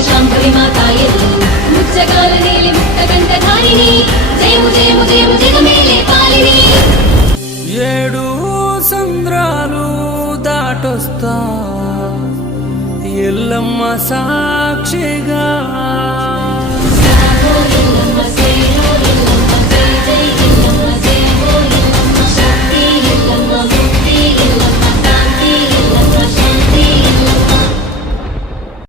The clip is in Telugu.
శాంభవి మాతాయదు ముచ్చగాల నీలి ముక్తకంఠ ధారిణి జయము జయము జయము జగమేలే పాలిని ఏడు సంద్రాలు దాటొస్తా ఎల్లమ్మ సాక్షిగా